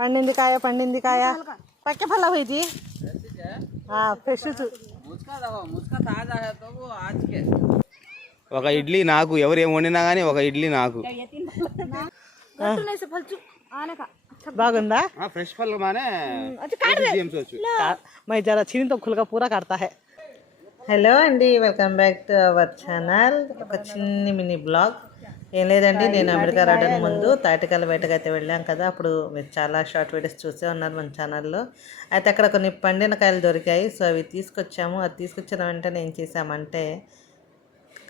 పండింది కాయ పండింది కాయ పక్క ఫల పోయి ఫ్రెష్ मुझका देखो मुझका ताजा है तो वो आज के ఒక ఇడ్లీ నాకు ఎవరు ఏం వండినా కానీ ఒక ఇడ్లీ నాకు బాగుందా ఫ్రెష్ ఫల్ మానే మై జరా చీని तो खुलका पूरा काटता है హలో అండి welcome back to our channel ఒక చిన్ని మినీ బ్లాగ్ ఏం లేదండి నేను అమెరికా రావడానికి ముందు తాటికాల వేటకి అయితే వెళ్ళాం కదా అప్పుడు మీరు చాలా షార్ట్ వీడియోస్ చూసే ఉన్నారు మన ఛానల్లో. అయితే అక్కడ కొన్ని పండిన కాయలు దొరికాయి సో అవి తీసుకొచ్చాము. అది తీసుకొచ్చిన వెంటనే ఏం చేసామంటే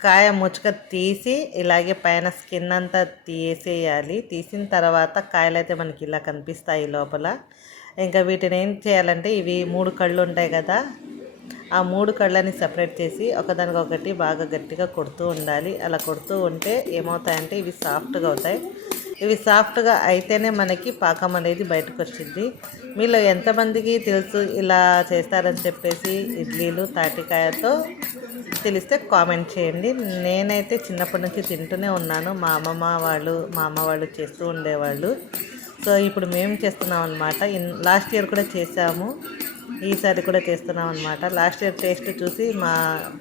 కాయ ముచ్చుక తీసి ఇలాగే పైన స్కిన్ అంతా తీసేయాలి. తీసిన తర్వాత కాయలు అయితే మనకి ఇలా కనిపిస్తాయి లోపల. ఇంకా వీటిని ఏం చేయాలంటే ఇవి మూడు కళ్ళు ఉంటాయి కదా ఆ మూడు కళ్ళని సపరేట్ చేసి ఒకదానికొకటి బాగా గట్టిగా కొడుతూ ఉండాలి. అలా కొడుతూ ఉంటే ఏమవుతాయంటే ఇవి సాఫ్ట్గా అవుతాయి. ఇవి సాఫ్ట్గా అయితేనే మనకి పాకం అనేది బయటకు వచ్చింది. మీలో ఎంతమందికి తెలుసు ఇలా చేస్తారని చెప్పేసి ఇడ్లీలు తాటికాయతో తెలిస్తే కామెంట్ చేయండి. నేనైతే చిన్నప్పటి నుంచి తింటూనే ఉన్నాను. మా అమ్మమ్మ వాళ్ళు మా అమ్మ వాళ్ళు చేస్తూ ఉండేవాళ్ళు. సో ఇప్పుడు మేము చేస్తున్నాం అనమాట లాస్ట్ ఇయర్ కూడా చేసాము ఈసారి కూడా చేస్తున్నాం అనమాట లాస్ట్ ఇయర్ టేస్ట్ చూసి మా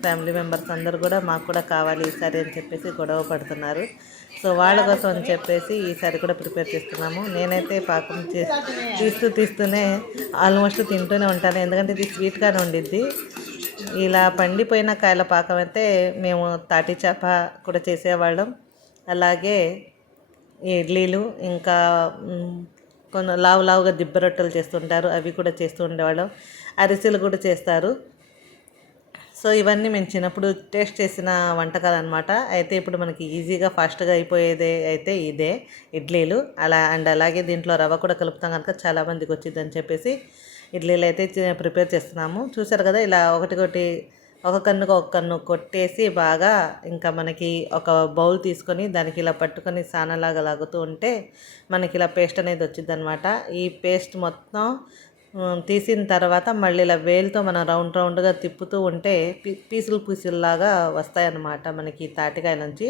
ఫ్యామిలీ మెంబర్స్ అందరూ కూడా మాకు కూడా కావాలి ఈసారి అని చెప్పేసి గొడవ పడుతున్నారు. సో వాళ్ళ కోసం అని చెప్పేసి ఈసారి కూడా ప్రిపేర్ చేస్తున్నాము. నేనైతే పాకం చే తీస్తూ తీస్తూనే ఆల్మోస్ట్ తింటూనే ఉంటాను. ఎందుకంటే ఇది స్వీట్గానే ఉండిద్ది. ఇలా పండిపోయిన కాయల పాకం అయితే మేము తాటి చేప కూడా చేసేవాళ్ళం. అలాగే ఇడ్లీలు ఇంకా కొన్ని లావు లావుగా దిబ్బ రొట్టెలు చేస్తుంటారు. అవి కూడా చేస్తూ ఉండేవాళ్ళం. అరిసెలు కూడా చేస్తారు. సో ఇవన్నీ మేము చిన్నప్పుడు టేస్ట్ చేసిన వంటకాలు అనమాట అయితే ఇప్పుడు మనకి ఈజీగా ఫాస్ట్గా అయిపోయేదే అయితే ఇదే ఇడ్లీలు. అలా అండ్ అలాగే దీంట్లో రవ్వ కూడా కలుపుతాం కనుక చాలామందికి వచ్చిందని చెప్పేసి ఇడ్లీలు అయితే ప్రిపేర్ చేస్తున్నాము. చూసారు కదా ఇలా ఒకటి ఒక కన్నుకు ఒక కన్ను కొట్టేసి బాగా ఇంకా మనకి ఒక బౌల్ తీసుకొని దానికి ఇలా పట్టుకొని సానలాగా లాగుతూ ఉంటే మనకి ఇలా పేస్ట్ అనేది వచ్చింది అనమాట ఈ పేస్ట్ మొత్తం తీసిన తర్వాత మళ్ళీ ఇలా వేలుతో మనం రౌండ్ రౌండ్గా తిప్పుతూ ఉంటే పీ- పీసులు పీసుల్లాగా వస్తాయన్నమాట మనకి తాటికాయ నుంచి.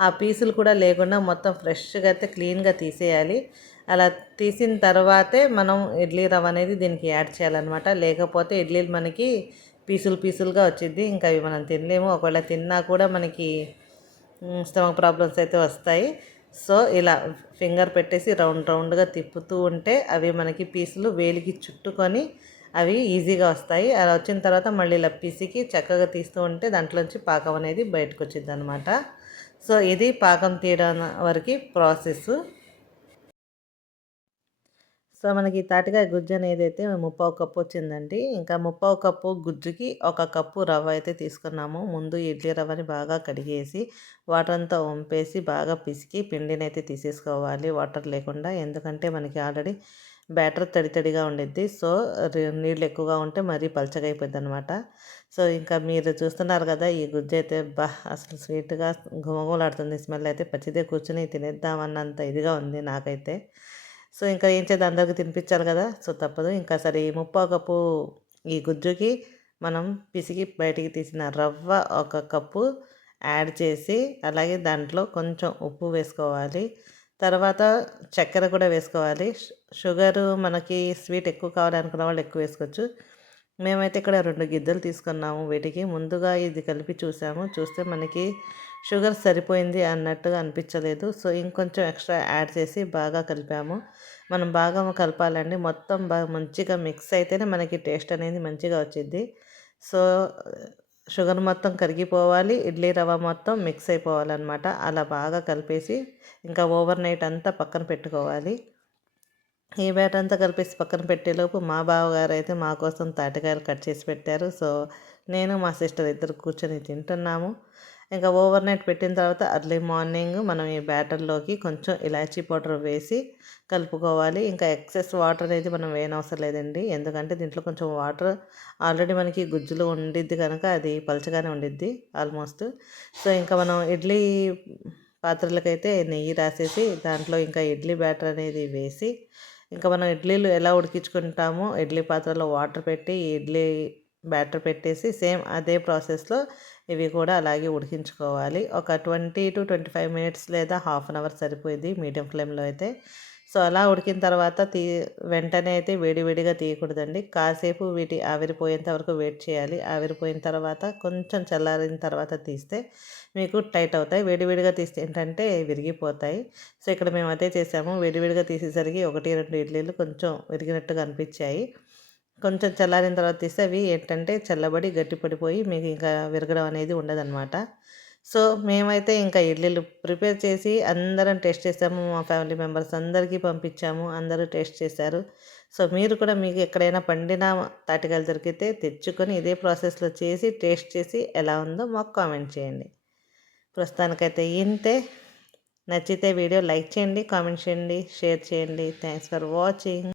ఆ పీసులు కూడా లేకుండా మొత్తం ఫ్రెష్గా అయితే క్లీన్గా తీసేయాలి. అలా తీసిన తర్వాతే మనం ఇడ్లీ రవ్వ అనేది దీనికి యాడ్ చేయాలన్నమాట. లేకపోతే ఇడ్లీలు మనకి పీసులు పీసులుగా వచ్చింది ఇంకా అవి మనం తినలేము. ఒకవేళ తిన్నా కూడా మనకి స్టమక్ ప్రాబ్లమ్స్ అయితే వస్తాయి. సో ఇలా ఫింగర్ పెట్టేసి రౌండ్ రౌండ్గా తిప్పుతూ ఉంటే అవి మనకి పీసులు వేలికి చుట్టుకొని అవి ఈజీగా వస్తాయి. అలా వచ్చిన తర్వాత మళ్ళీ ఇలా పిసికి చక్కగా తీస్తూ ఉంటే దాంట్లోంచి పాకం అనేది బయటకు వచ్చింది అనమాట సో ఇది పాకం తీయడం వరకు ప్రాసెస్ సో మనకి తాటికాయ గుజ్జు అనేది అయితే ముప్పావు కప్పు వచ్చిందండి. ఇంకా ముప్పావు కప్పు గుజ్జుకి ఒక కప్పు రవ్వ అయితే తీసుకున్నాము. ముందు ఇడ్లీ రవ్వని బాగా కడిగేసి వాటర్ అంతా వంపేసి బాగా పిసికి పిండిని అయితే తీసేసుకోవాలి. వాటర్ లేకుండా ఎందుకంటే మనకి ఆల్రెడీ బ్యాటర్ తడి తడిగా ఉండిద్ది. సో నీళ్ళు ఎక్కువగా ఉంటే మరీ పలచగా అయిపోద్ది అనమాట సో ఇంకా మీరు చూస్తున్నారు కదా ఈ గుజ్జు అయితే బా అసలు స్వీట్గా గుమగుమలాడుతుంది స్మెల్ అయితే పచ్చిదే కూర్చొని తినేద్దామన్నంత ఇదిగా ఉంది నాకైతే. సో ఇంకా ఏం చేద్దాం? అందరికీ తినిపించాలి కదా? సో తప్పదు. ఇంకా సరే ఈ ముప్పావు కప్పు ఈ గుజ్జుకి మనం పిసికి బయటికి తీసిన రవ్వ ఒక కప్పు యాడ్ చేసి అలాగే దాంట్లో కొంచెం ఉప్పు వేసుకోవాలి. తర్వాత చక్కెర కూడా వేసుకోవాలి. షుగరు మనకి స్వీట్ ఎక్కువ కావాలనుకున్న వాళ్ళు ఎక్కువ వేసుకోవచ్చు. మేమైతే ఇక్కడ రెండు గిద్దలు తీసుకున్నాము వీటికి. ముందుగా ఇది కలిపి చూసాము. చూస్తే మనకి షుగర్ సరిపోయింది అన్నట్టుగా అనిపించలేదు. సో ఇంకొంచెం ఎక్స్ట్రా యాడ్ చేసి బాగా కలిపాము. మనం బాగా కలపాలండి. మొత్తం బాగా మంచిగా మిక్స్ అయితేనే మనకి టేస్ట్ అనేది మంచిగా వచ్చింది సో షుగర్ మొత్తం కరిగిపోవాలి. ఇడ్లీ రవ్వ మొత్తం మిక్స్ అయిపోవాలన్నమాట. అలా బాగా కలిపేసి ఇంకా ఓవర్ నైట్ అంతా పక్కన పెట్టుకోవాలి. ఈ బ్యాటర్ అంతా కలిపేసి పక్కన పెట్టేలోపు మా బావగారు అయితే మా కోసం తాటికాయలు కట్ చేసి పెట్టారు. సో నేను మా సిస్టర్ ఇద్దరు కూర్చొని తింటున్నాము. ఇంకా ఓవర్ నైట్ పెట్టిన తర్వాత అర్లీ మార్నింగ్ మనం ఈ బ్యాటర్లోకి కొంచెం ఇలాచీ పౌడర్ వేసి కలుపుకోవాలి. ఇంకా ఎక్సెస్ వాటర్ అనేది మనం వేయనవసరం లేదండి. ఎందుకంటే దీంట్లో కొంచెం వాటర్ ఆల్రెడీ మనకి గుజ్జులు ఉండిద్ది కనుక అది పలచగానే ఉండిద్ది ఆల్మోస్ట్. సో ఇంకా మనం ఇడ్లీ పాత్రలకైతే నెయ్యి రాసేసి దాంట్లో ఇంకా ఇడ్లీ బ్యాటర్ అనేది వేసి ఇంకా మనం ఇడ్లీలు ఎలా ఉడికించుకుంటామో ఇడ్లీ పాత్రలో వాటర్ పెట్టి ఇడ్లీ బ్యాటర్ పెట్టేసి సేమ్ అదే ప్రాసెస్లో ఇవి కూడా అలాగే ఉడికించుకోవాలి. ఒక twenty to twenty five minutes లేదా హాఫ్ అన్ అవర్ సరిపోయింది మీడియం ఫ్లేమ్లో అయితే. సో అలా ఉడికిన తర్వాత తీ వెంటనే అయితే వేడివేడిగా తీయకూడదండి. కాసేపు వీటి ఆవిరిపోయేంత వరకు వెయిట్ చేయాలి. ఆవిరిపోయిన తర్వాత కొంచెం చల్లారిన తర్వాత తీస్తే మీకు టైట్ అవుతాయి. వేడివేడిగా తీస్తే ఏంటంటే విరిగిపోతాయి. సో ఇక్కడ మేము అదే చేసాము వేడివేడిగా తీసేసరికి ఒకటి రెండు ఇడ్లీలు కొంచెం విరిగినట్టుగా అనిపించాయి. కొంచెం చల్లారిన తర్వాత తీస్తే అవి ఏంటంటే చల్లబడి గట్టిపడిపోయి మీకు ఇంకా విరగడం అనేది ఉండదన్నమాట. సో మేమైతే ఇంకా ఇడ్లీలు ప్రిపేర్ చేసి అందరం టేస్ట్ చేసాము. మా ఫ్యామిలీ మెంబర్స్ అందరికీ పంపించాము. అందరూ టేస్ట్ చేశారు. సో మీరు కూడా మీకు ఎక్కడైనా పండిన తాటికాయలు దొరికితే తెచ్చుకొని ఇదే ప్రాసెస్లో చేసి టేస్ట్ చేసి ఎలా ఉందో మాకు కామెంట్ చేయండి. ప్రస్తుతానికైతే ఇంతే. నచ్చితే వీడియో లైక్ చేయండి కామెంట్ చేయండి షేర్ చేయండి. Thanks for watching.